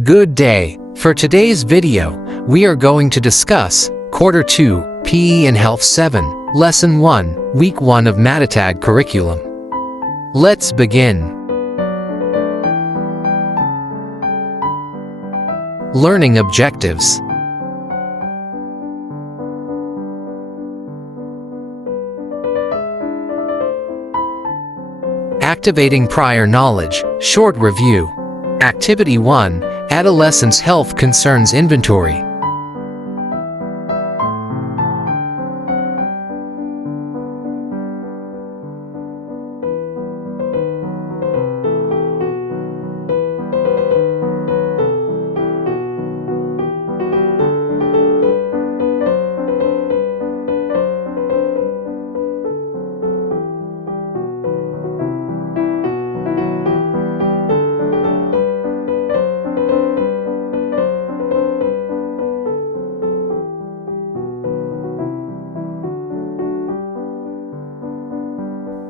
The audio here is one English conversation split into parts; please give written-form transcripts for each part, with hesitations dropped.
Good day. For today's video, we are going to discuss Quarter 2, PE and Health 7, Lesson 1, Week 1 of Matatag curriculum. Let's begin. Learning objectives. Activating prior knowledge, short review. Activity 1, Adolescent's Health Concerns Inventory.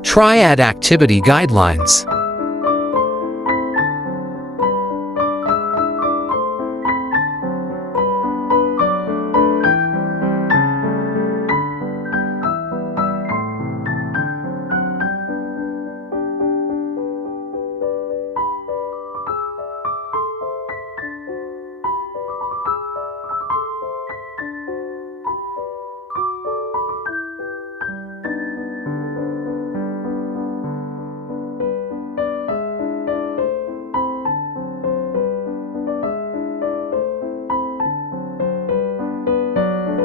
Triad Activity Guidelines.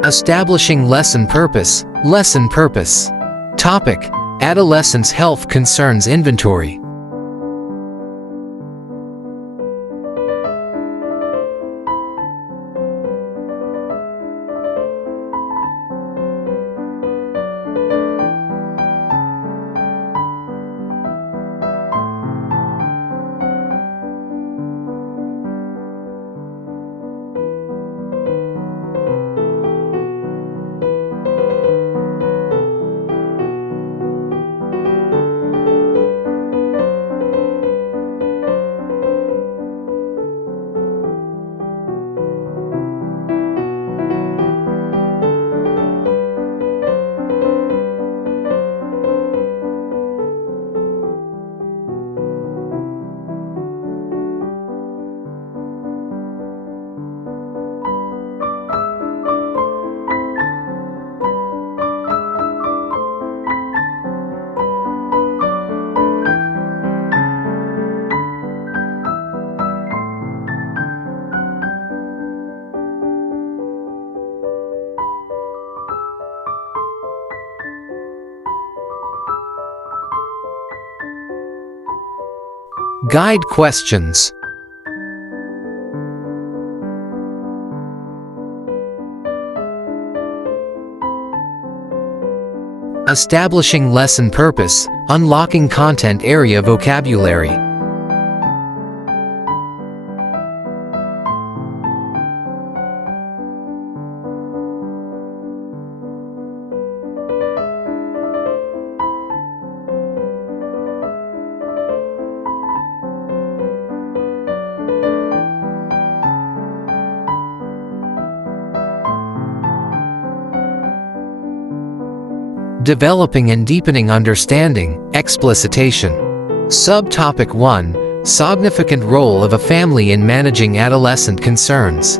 Establishing lesson purpose. Lesson purpose. Topic: Adolescent's Health Concerns Inventory. Guide questions. Establishing lesson purpose, unlocking content area vocabulary. Developing and deepening understanding, explicitation. Subtopic 1, Significant Role of a Family in Managing Adolescent Concerns.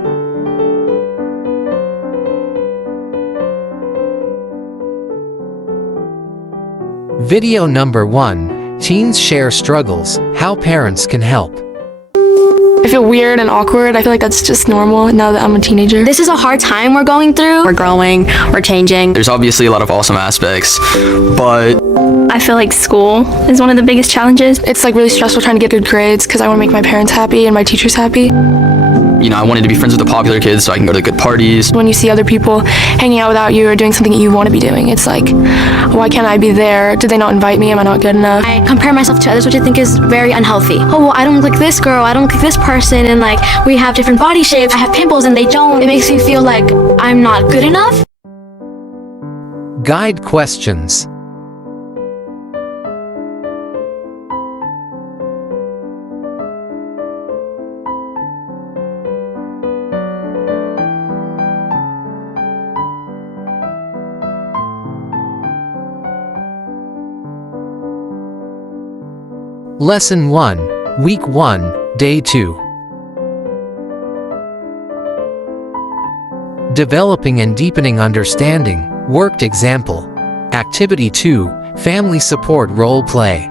Video number 1, Teens Share Struggles, How Parents Can Help. I feel weird and awkward. I feel like that's just normal now that I'm a teenager. This is a hard time we're going through. We're growing, we're changing. There's obviously a lot of awesome aspects, but I feel like school is one of the biggest challenges. It's like really stressful trying to get good grades because I want to make my parents happy and my teachers happy. I wanted to be friends with the popular kids so I can go to good parties. When you see other people hanging out without you or doing something that you want to be doing, it's like, why can't I be there? Did they not invite me? Am I not good enough? I compare myself to others, which I think is very unhealthy. Oh, well, I don't look like this girl, I don't look like this person, and like, we have different body shapes, I have pimples and they don't. It makes me feel like I'm not good enough. Guide questions. Lesson 1, Week 1, Day 2. Developing and deepening understanding, worked example. Activity 2, Family support role play.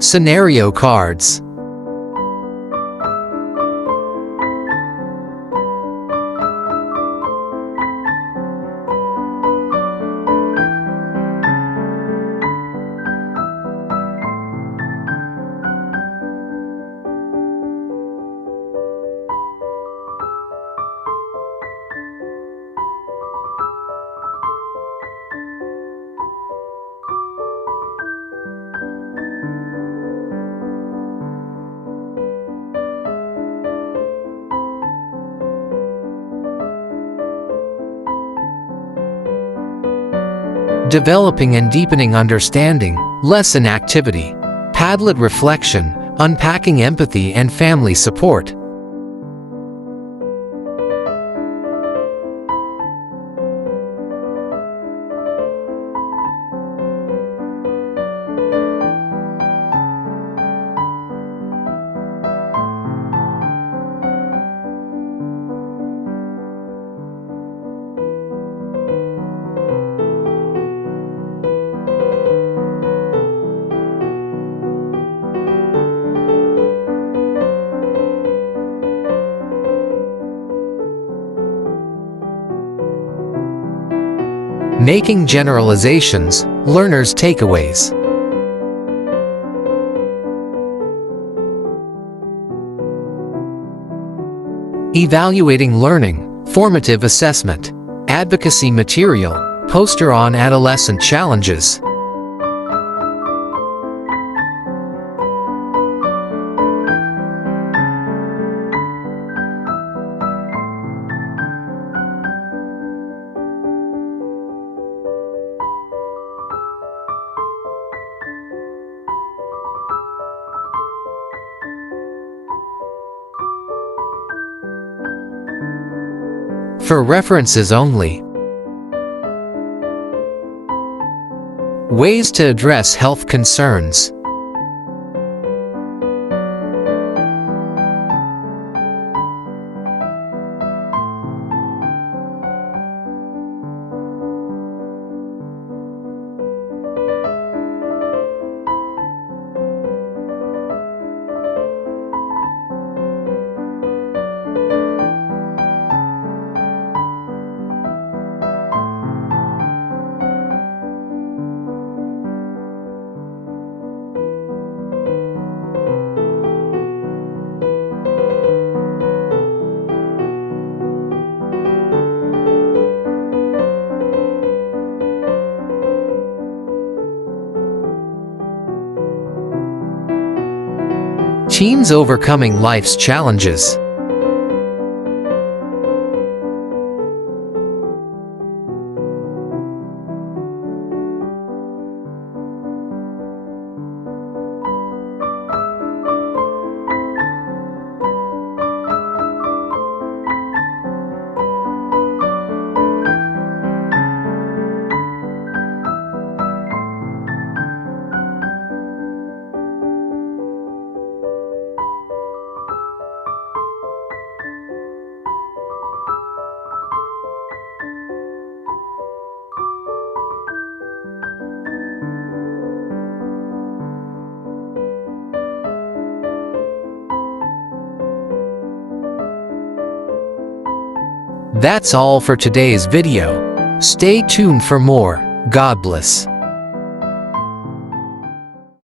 Scenario cards. Developing and deepening understanding, lesson activity. Padlet reflection, unpacking empathy and family support. Making generalizations, learners' takeaways. Evaluating learning, formative assessment. Advocacy material, poster on adolescent challenges. For references only. Ways to address health concerns. Teens overcoming life's challenges. That's all for today's video. Stay tuned for more. God bless.